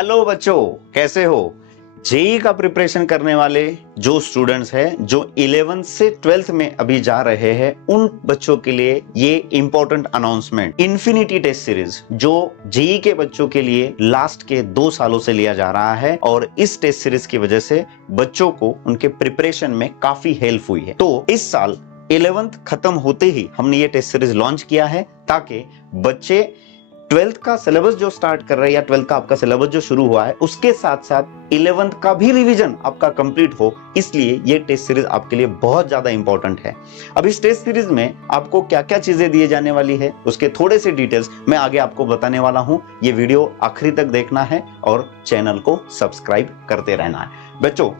Hello बच्चों, कैसे हो? जेई का प्रिपरेशन करने वाले जो स्टूडेंट्स हैं जो 11th से 12th में अभी जा रहे हैं, उन बच्चों के लिए ये important announcement, infinity test series जो जेई के बच्चों के लिए लास्ट के 2 सालों से लिया जा रहा है और इस टेस्ट सीरीज की वजह से बच्चों को उनके प्रिपरेशन में काफी हेल्प हुई है। तो इस साल 11th खत्म होते ही हमने ये टेस्ट सीरीज लॉन्च किया है ताकि बच्चे 12th का सिलेबस जो स्टार्ट कर रहे हैं या 12th का आपका सिलेबस जो शुरू हुआ है उसके साथ साथ 11th का भी रिवीजन आपका कंप्लीट हो, इसलिए ये टेस्ट सीरीज आपके लिए बहुत ज्यादा इंपॉर्टेंट है। अब इस टेस्ट सीरीज में आपको क्या क्या चीजें दिए जाने वाली है उसके थोड़े से डिटेल्स मैं आगे आपको बताने वाला हूं। ये वीडियो आखिरी तक देखना है और चैनल को सब्सक्राइब करते रहना है। बच्चों,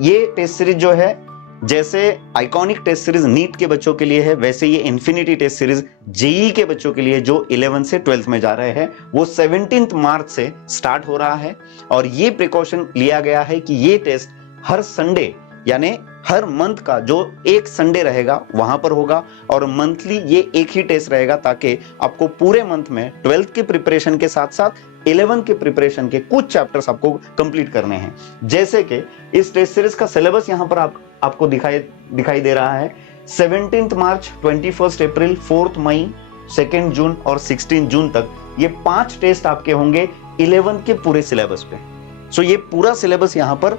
ये टेस्ट सीरीज जो है जैसे आइकॉनिक टेस्ट सीरीज नीट के बच्चों के लिए है, वैसे ये इन्फिनिटी टेस्ट सीरीज जेई के बच्चों के लिए जो 11 से 12th में जा रहे हैं वो 17 मार्च से स्टार्ट हो रहा है। और ये प्रिकॉशन लिया गया है कि ये टेस्ट हर संडे यानी हर मंथ का जो एक संडे रहेगा वहां पर होगा और मंथली ये एक ही टेस्ट रहेगा ताकि आपको पूरे मंथ में 12th के प्रिपरेशन के साथ साथ 11 के प्रिपरेशन के कुछ चैप्टर्स आपको कंप्लीट करने हैं। जैसे कि इस टेस्ट सीरीज का सिलेबस यहां पर आपको दिखाई दे रहा है। 17 मार्च, 21 अप्रैल, 4 मई, 2 जून और 16 जून तक ये 5 टेस्ट आपके होंगे 11 के पूरे सिलेबस पे। सो ये पूरा सिलेबस यहां पर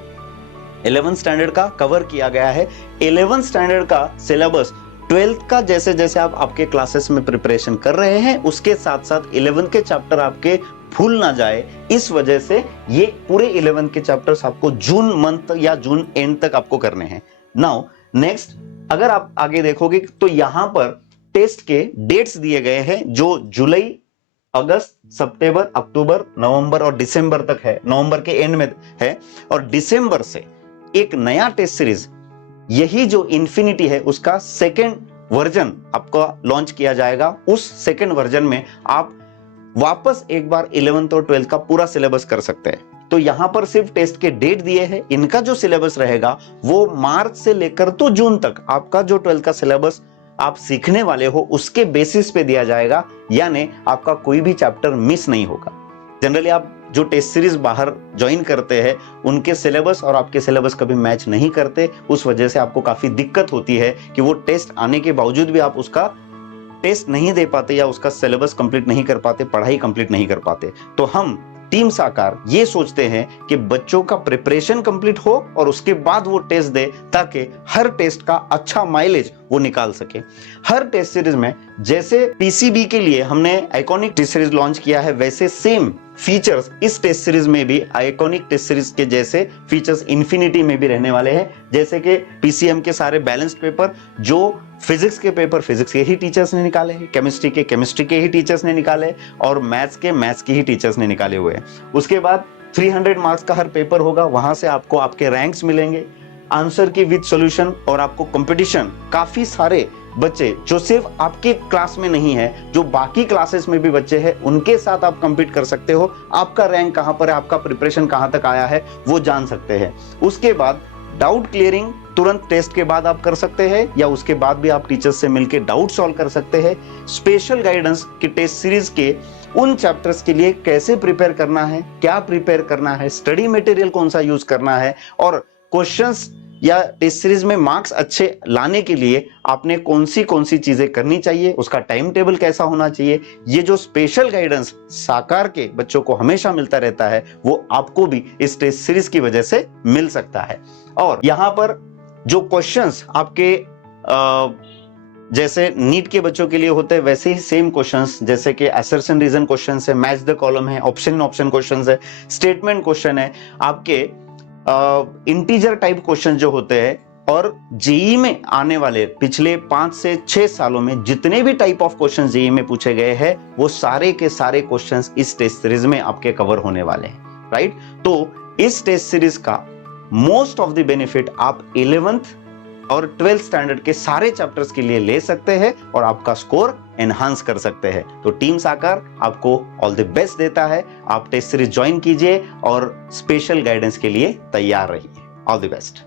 11th स्टैंडर्ड का कवर किया गया है। 11th स्टैंडर्ड का सिलेबस 12th का जैसे जैसे आप आपके क्लासेस में प्रिपरेशन कर रहे हैं उसके साथ साथ 11th के चैप्टर आपके भूल ना जाए, इस वजह से ये पूरे 11th के चैप्टर्स आपको जून मंथ या जून एंड तक आपको करने हैं। नाउ नेक्स्ट, अगर आप आगे देखोगे तो यहां पर टेस्ट के डेट्स दिए गए हैं जो जुलाई, अगस्त, सितंबर, अक्टूबर, नवंबर और दिसंबर तक है। नवंबर के एंड में है और दिसंबर से एक नया टेस्ट सीरीज, यही जो इन्फिनिटी है उसका सेकेंड वर्जन आपका लॉन्च किया जाएगा। उस सेकेंड वर्जन में आप वापस एक बार 11th और 12th का पूरा सिलेबस कर सकते हैं। तो यहां पर सिर्फ टेस्ट के डेट दिए हैं, इनका जो सिलेबस रहेगा वो मार्च से लेकर तो जून तक आपका जो 12th का सिलेबस आप सीखने वाले हो उसके बेसिस पे दिया जाएगा, यानी आपका कोई भी चैप्टर मिस नहीं होगा। जनरली आप जो टेस्ट सीरीज बाहर ज्वाइन करते हैं उनके सिलेबस और आपके सिलेबस कभी मैच नहीं करते, उस वजह से आपको काफी दिक्कत होती है कि वो टेस्ट आने के बावजूद भी आप उसका टेस्ट नहीं दे पाते या उसका सिलेबस कंप्लीट नहीं कर पाते, पढ़ाई कंप्लीट नहीं कर पाते। तो हम टीम साकार ये सोचते हैं कि बच्चों का प्रिपरेशन कंप्लीट हो और उसके बाद वो टेस्ट दे ताकि हर टेस्ट का अच्छा माइलेज वो निकाल सके। हर टेस्ट सीरीज में जैसे पीसीबी के लिए हमने आइकॉनिक टेस्ट सीरीज लॉन्च किया है, वैसे सेम फीचर्स इस टेस्ट सीरीज में भी आइकॉनिक टेस्ट सीरीज के जैसे फीचर्स इन्फिनिटी में भी रहने वाले हैं। जैसे कि पीसीएम के सारे बैलेंस्ड पेपर, जो फिजिक्स के पेपर फिजिक्स के ही टीचर्स ने निकाले हैं, केमिस्ट्री के ही टीचर्स ने निकाले और मैथ्स के ही टीचर्स ने निकाले हुए हैं। उसके बाद 300 मार्क्स का हर पेपर होगा, वहां से आपको आपके रैंक्स मिलेंगे, आंसर की विद सॉल्यूशन और आपको कंपटीशन। काफी सारे बच्चे जो सिर्फ आपके क्लास में नहीं है, जो बाकी क्लासेस में भी बच्चे हैं, उनके साथ आप कंपीट कर सकते हो। आपका रैंक कहां पर है, आपका प्रिपरेशन कहां तक आया है वो जान सकते हैं। उसके बाद डाउट क्लियरिंग तुरंत टेस्ट के बाद आप कर सकते हैं या उसके बाद भी आप टीचर्स से मिलकर डाउट सॉल्व कर सकते हैं। स्पेशल गाइडेंस की टेस्ट सीरीज के उन चैप्टर्स के लिए कैसे प्रिपेयर करना है, क्या प्रिपेयर करना है, स्टडी मटेरियल कौन सा यूज करना है और क्वेश्चंस या टेस्ट सीरीज में मार्क्स अच्छे लाने के लिए आपने कौन सी चीजें करनी चाहिए, उसका टाइम टेबल कैसा होना चाहिए, ये जो स्पेशल गाइडेंस साकार के बच्चों को हमेशा मिलता रहता है वो आपको भी इस टेस्ट सीरीज की वजह से मिल सकता है। और यहां पर जो क्वेश्चंस आपके जैसे नीट के बच्चों के लिए होते हैं वैसे ही सेम क्वेश्चंस, जैसे कि असर्शन रीजन क्वेश्चंस है, मैच द कॉलम है, ऑप्शन इन ऑप्शन क्वेश्चंस है, स्टेटमेंट क्वेश्चन है, आपके इंटीजर टाइप क्वेश्चन जो होते हैं। और जेई में आने वाले पिछले 5 से 6 सालों में जितने भी टाइप ऑफ क्वेश्चन जेई में पूछे गए हैं वो सारे के सारे क्वेश्चंस इस टेस्ट सीरीज में आपके कवर होने वाले हैं, राइट। तो इस टेस्ट सीरीज का मोस्ट ऑफ द बेनिफिट आप 11th और 12th स्टैंडर्ड के सारे चैप्टर्स के लिए ले सकते हैं और आपका स्कोर एनहांस कर सकते हैं। तो टीम साकार आपको ऑल द बेस्ट देता है। आप टेस्ट सीरीज ज्वाइन कीजिए और स्पेशल गाइडेंस के लिए तैयार रहिए। All the best.